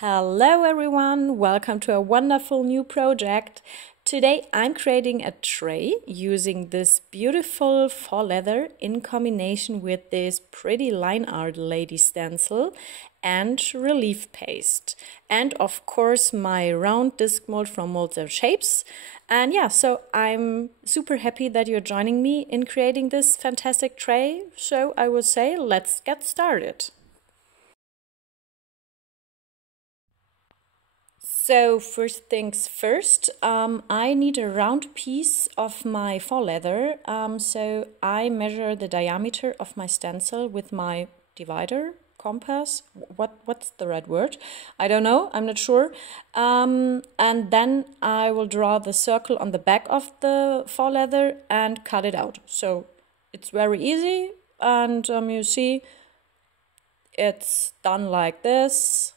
Hello everyone, welcome to a wonderful new project. Today I'm creating a tray using this beautiful faux leather in combination with this pretty LineArt lady stencil and relief paste. And of course my round disc mold from Moldsandshapes. And yeah, so I'm super happy that you're joining me in creating this fantastic tray. So I would say let's get started. So first things first, I need a round piece of my faux leather. So I measure the diameter of my stencil with my divider, compass. What's the right word? I don't know. I'm not sure. And then I will draw the circle on the back of the faux leather and cut it out. So it's very easy, and you see, it's done like this.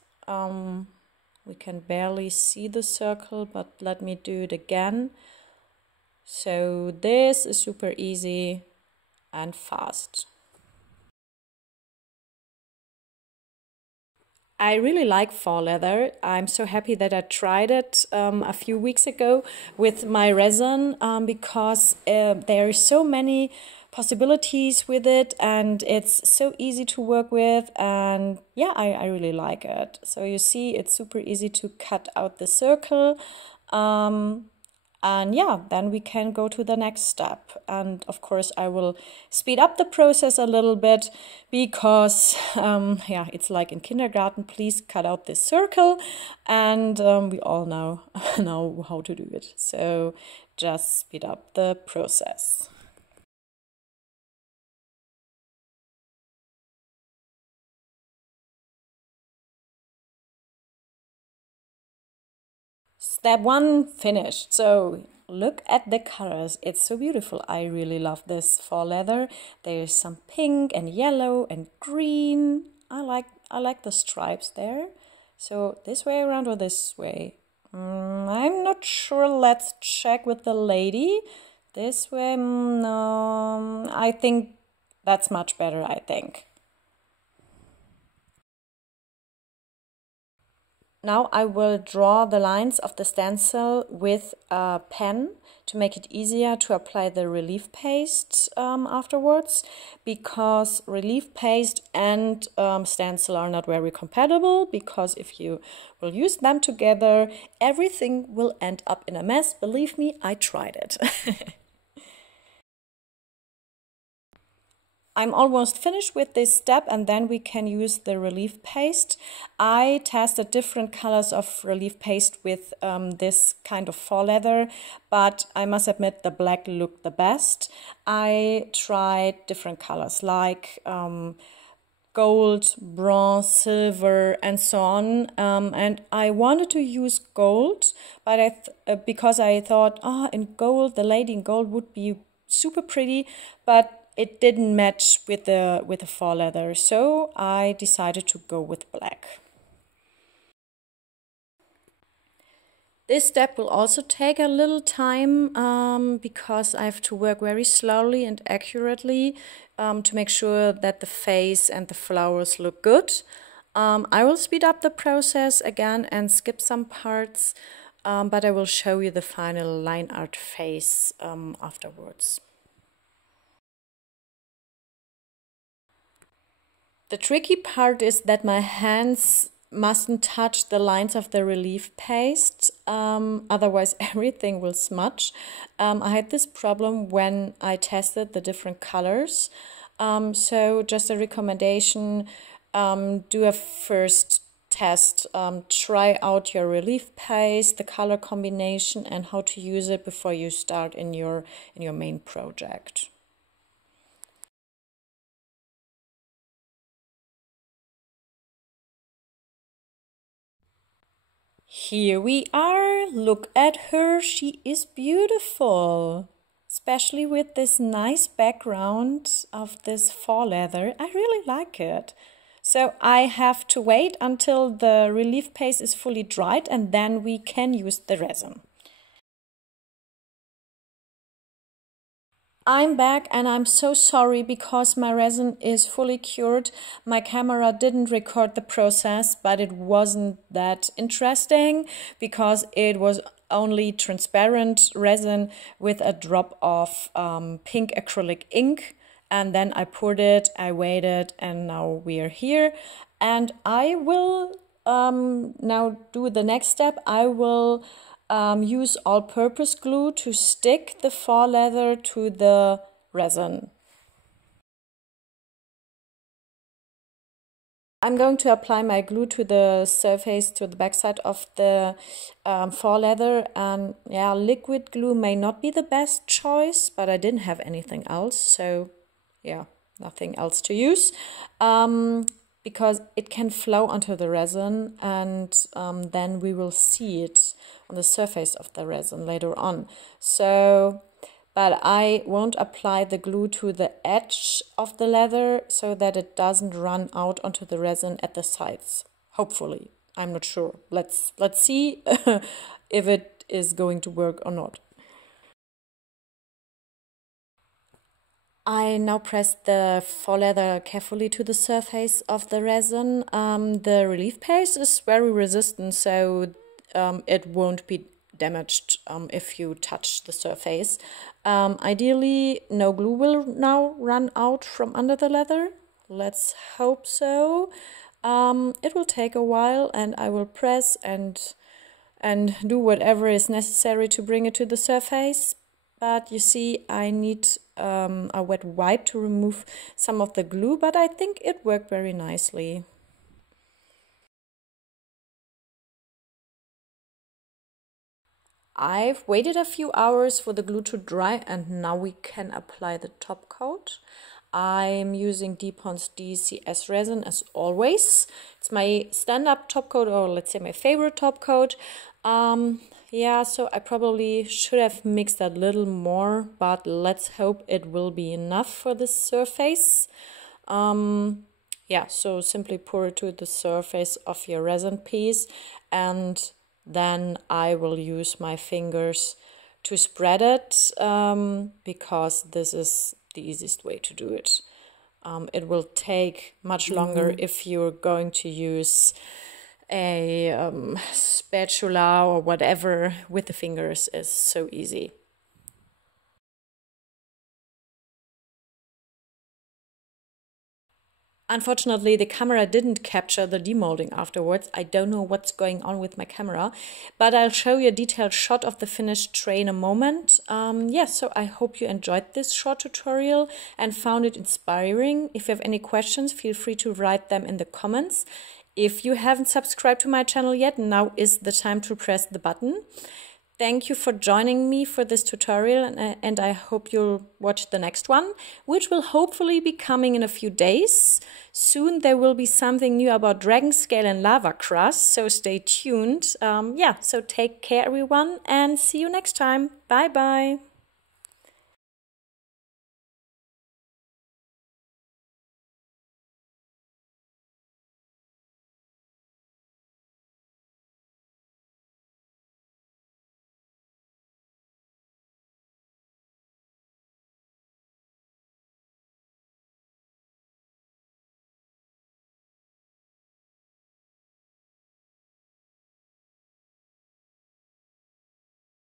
We can barely see the circle, but let me do it again. So this is super easy and fast. I really like faux leather. I'm so happy that I tried it a few weeks ago with my resin because there are so many possibilities with it and it's so easy to work with, and yeah, I really like it. So you see, it's super easy to cut out the circle. And yeah, then we can go to the next step. And of course, I will speed up the process a little bit because, yeah, it's like in kindergarten. Please cut out this circle. And we all know how to do it. So just speed up the process. Step one finished. So look at the colors. It's so beautiful. I really love this faux leather. There's some pink and yellow and green. I like the stripes there. So this way around or this way? I'm not sure. Let's check with the lady. This way? No, I think that's much better, I think. Now I will draw the lines of the stencil with a pen to make it easier to apply the relief paste afterwards, because relief paste and stencil are not very compatible, because if you will use them together, everything will end up in a mess. Believe me, I tried it. I'm almost finished with this step, and then we can use the relief paste. I tested different colors of relief paste with this kind of faux leather, but I must admit the black looked the best. I tried different colors like gold, bronze, silver, and so on. And I wanted to use gold, but because I thought, in gold, the lady in gold would be super pretty, but it didn't match with the faux leather, so I decided to go with black. This step will also take a little time because I have to work very slowly and accurately to make sure that the face and the flowers look good. I will speed up the process again and skip some parts, but I will show you the final LineArt face afterwards. The tricky part is that my hands mustn't touch the lines of the relief paste, otherwise everything will smudge. I had this problem when I tested the different colors, so just a recommendation, do a first test, try out your relief paste, the color combination and how to use it before you start in your main project. Here we are. Look at her. She is beautiful, especially with this nice background of this faux leather. I really like it. So I have to wait until the relief paste is fully dried, and then we can use the resin. I'm back and I'm so sorry because my resin is fully cured. My camera didn't record the process, but it wasn't that interesting because it was only transparent resin with a drop of pink acrylic ink. And then I poured it, I waited, and now we are here. And I will now do the next step. I will use all-purpose glue to stick the faux leather to the resin. I'm going to apply my glue to the surface, to the backside of the faux leather, and yeah, liquid glue may not be the best choice, but I didn't have anything else, so yeah, nothing else to use. Because it can flow onto the resin, and then we will see it on the surface of the resin later on. So, but I won't apply the glue to the edge of the leather so that it doesn't run out onto the resin at the sides. Hopefully, I'm not sure. Let's see if it is going to work or not. I now press the faux leather carefully to the surface of the resin. The relief paste is very resistant, so it won't be damaged if you touch the surface. Ideally, no glue will now run out from under the leather. Let's hope so. It will take a while, and I will press and do whatever is necessary to bring it to the surface. But you see, I need a wet wipe to remove some of the glue, but I think it worked very nicely. I've waited a few hours for the glue to dry, and now we can apply the top coat. I'm using Dupont DCS resin as always. It's my stand-up top coat, or let's say my favorite top coat. Yeah, so I probably should have mixed a little more, but let's hope it will be enough for this surface. Yeah, so simply pour it to the surface of your resin piece, and then I will use my fingers to spread it, because this is the easiest way to do it. It will take much longer if you're going to use a spatula or whatever. With the fingers is so easy. Unfortunately, the camera didn't capture the demolding afterwards. I don't know what's going on with my camera, but I'll show you a detailed shot of the finished tray in a moment. Yeah, so I hope you enjoyed this short tutorial and found it inspiring. If you have any questions, feel free to write them in the comments. If you haven't subscribed to my channel yet, now is the time to press the button. Thank you for joining me for this tutorial, and I hope you'll watch the next one, which will hopefully be coming in a few days. Soon there will be something new about dragon scale and lava crust, so stay tuned. Yeah, so take care everyone, and see you next time. Bye bye.